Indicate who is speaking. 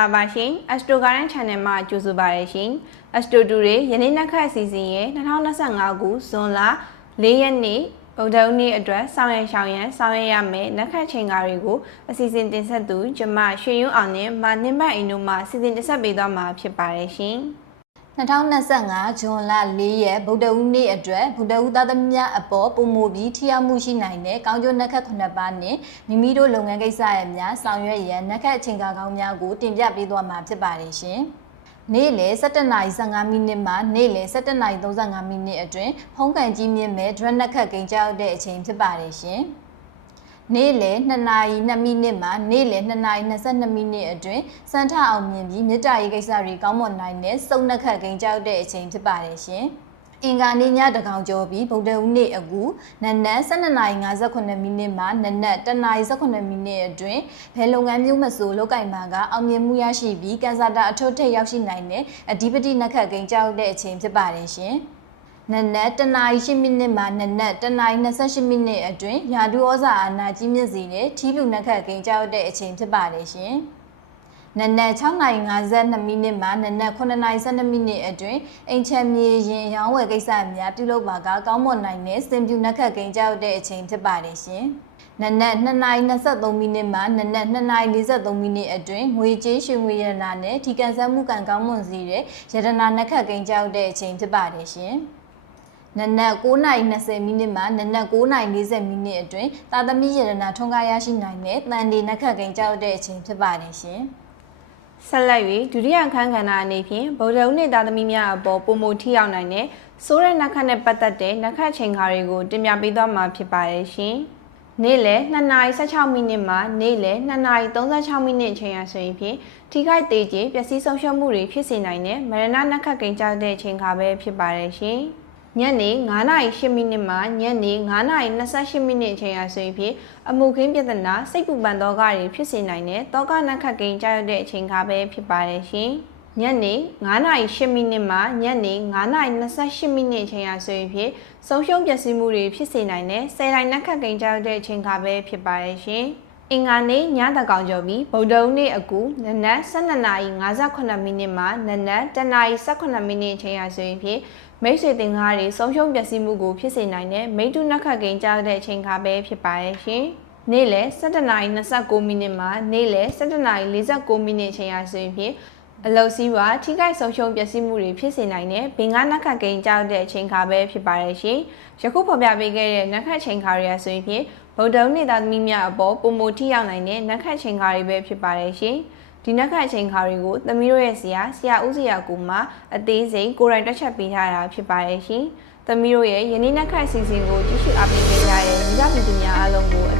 Speaker 1: ္ဂလာပါရှင် Astro Garden Channel မှာကြိုဆိုပါရရှင် Astro တူတွေယနေ့နက်ခတ်အစီအစဉ်ရဲ့2025ခုဇွန်လ4ရက်နေ့ဗုဒ္ဓဦးနေ့အတွက်ဆောင်ရန်ရှောင်းရန်ဆောင်ရရမယ်နက်ခတ်ချိန်ကားတွေကိုအစီအစဉ်တင်ဆက်သူ ကျမရွှေယွန်းအောင်နဲ့မနှင်းမအင်တို့မှအစီအစဉ်တင်ဆက်ပေးသွားမှာဖြစ်ပါတယ်ရှင်
Speaker 2: 2025ဇွန်လ4ရက်ဗုဒ္ဓဦးနေ့အတွက်ဗုဒ္ဓဦးသားသမီးများအပေါ်ပုံမူပြီးထိရောက်မှုရှိနိုင်တဲ့ကောင်းကျိုးနှက်ခတ်9ပါးနဲ့မိမိတို့လုပ်ငန်းကိစ္စရဲ့များဆောင်ရွက်ရန်နှက်ခတ်အချိန်ကာကောင်းများကိုတင်ပြပေးသွားမှာဖြစ်ပါတယ်ရှင်။နေ့လယ်17:15မိနစ်မှနေ့လယ်17:35မိနစ်အတွင်းဖုံးကန်ကြီးမြင့်မဲ့ဒရက်နှက်ခတ်ကိန်းကြောက်တဲ့အချိန်ဖြစ်ပါတယ်ရှင်။ နေ့လယ်2နာရီ2မိနစ်မှနေ့လယ်2နာရီ22မိနစ်အတွင်းစံထအောင်မြင်ပြီးမြစ်တာရေးကိစ္စတွေကောင်းမွန်နိုင်တဲ့စုံနှက်ခတ်ကိန်းကြောက်တဲ့အချိန်ဖြစ်ပါတယ်ရှင်။အင်္ဂါနေ့ညတကောင်ကျော်ပြီးဗုဒ္ဓဦးနေ့အကူနနက်12:58မိနစ်မှနနက်1:18မိနစ်အတွင်းဘယ်လုပ်ငန်းမျိုးမဆိုလုပ်ကင်မှာကအောင်မြင်မှုရရှိပြီးကန်ဆာတာအထွတ်ထိပ်ရောက်ရှိနိုင်တဲ့အဓိပတိနှက်ခတ်ကိန်းကြောက်တဲ့အချိန်ဖြစ်ပါတယ်ရှင်။ နနက်တနာရီ8မိနစ်မှနနက်တနာရီ28မိနစ်အတွင်းရာထူးဩဇာအာဏာကြီးမြင့်စေတဲ့ထီးပြူနှက်ခတ်ကိန်းကြောက်တဲ့အချိန်ဖြစ်ပါတယ်ရှင်။နနက်6:52မိနစ်မှနနက်9:12မိနစ်အတွင်းအိမ်ချမ်းမြေရင်ရောင်းဝယ်ကိစ္စများပြုလုပ်ပါကကောင်းမွန်နိုင်တဲ့စင်ပြူနှက်ခတ်ကိန်းကြောက်တဲ့အချိန်ဖြစ်ပါတယ်ရှင်။နနက်2:23မိနစ်မှနနက်2:43မိနစ်အတွင်းငွေကြေးရွှေငွေရတနာနဲ့ထီကန်ဆန်းမှုကံကောင်းမွန်စေတဲ့ရတနာနှက်ခတ်ကိန်းကြောက်တဲ့အချိန်ဖြစ်ပါတယ်ရှင်။ နနက်9:20မိနစ်မှနနက်9:40မိနစ်အတွင်းသာသမီရတနာထွန်းကားရရှိနိုင်တဲ့တန်ဒီနက်ခတ်ကိန်းကြောက်တဲ့အချိန်ဖြစ်ပါတယ်ရှင်။
Speaker 1: ဆက်လက်၍ဒုတိယအခန်းကဏ္ဍအနေဖြင့်ဗုဒ္ဓဦးနေ့သားသမီးများအပေါ်ပုံမူထိရောက်နိုင်တဲ့စိုးရဲနက်ခတ်နဲ့ပတ်သက်တဲ့နက်ခတ်ချိန်ခါတွေကိုတင်ပြပေးသွားမှာဖြစ်ပါတယ်ရှင်။နေ့လယ်2:16မိနစ်မှနေ့လယ်2:36မိနစ်ချိန်ရဆိုရင်ဖြင့်ထိခိုက်သေးခြင်းပျက်စီးဆုံးရှုံးမှုတွေဖြစ်စေနိုင်တဲ့မရဏနက်ခတ်ကိန်းကြောက်တဲ့ချိန်ခါပဲဖြစ်ပါတယ်ရှင်။ ညနေ9:08မိနစ်မှညနေ9:28မိနစ်အချိန်ရဆိုရင်ဖြင့်အမှုခင်းပြဿနာစိတ်ပူပန်သောကတွေဖြစ်စေနိုင်တဲ့တောကနက်ခတ်ကိန်းကြောက်တဲ့အချိန်ခါပဲဖြစ်ပါတယ်ရှင်။ညနေ9:08မိနစ်မှညနေ9:28မိနစ်အချိန်ရဆိုရင်ဖြင့်ဆုံးရှုံးပျက်စီးမှုတွေဖြစ်စေနိုင်တဲ့ဆယ်တိုင်းနက်ခတ်ကိန်းကြောက်တဲ့အချိန်ခါပဲဖြစ်ပါတယ်ရှင်။အင်္ဂါနေ့ညတကောင်ကျော်ပြီးဗုဒ္ဓဦးနေ့အကူနနက်12:58မိနစ်မှနနက်10:18မိနစ်အချိန်ရဆိုရင်ဖြင့် မိတ်ဆွေတင်ကားတွေဆုံးရှုံးပျက်စီးမှုကိုဖြစ်စေနိုင်တဲ့မိတ္တုနက်ခတ်ကိန်းကြားတဲ့အချိန်ခါပဲဖြစ်ပါရဲ့ရှင်။နေ့လယ်17:29မိနစ်မှနေ့လယ်17:49မိနစ်အချိန်ရဆိုရင်ဖြင့်အလုတ်စည်းဝါထိခိုက်ဆုံးရှုံးပျက်စီးမှုတွေဖြစ်စေနိုင်တဲ့ဘင်္ဂနက်ခတ်ကိန်းကြားတဲ့အချိန်ခါပဲဖြစ်ပါရဲ့ရှင်။ယခုဖော်ပြပေးခဲ့တဲ့နက်ခတ်ချိန်ခါတွေရဆိုရင်ဖြင့်ဗုဒ္ဓဦးနေ့သားသမီးများအပေါ်ပုံမထိရောက်နိုင်တဲ့နက်ခတ်ချိန်ခါတွေပဲဖြစ်ပါရဲ့ရှင်။ ဒီနက်ခတ်ချိန်ခါတွေကိုသမီးတို့ရဲ့ဆရာဆရာဦးဆရာကူမှအသေးစိတ်ကိုယ်တိုင်တက်ချက်ပေးထားတာဖြစ်ပါရဲ့ရှင်။သမီးတို့ရဲ့ယနေ့နက်ခတ်အစီအစဉ်ကိုကြည့်ရှုအားပေးကြတဲ့မိဘပြည်သူများအားလုံးကိုအထူးပဲကျေးဇူးတင်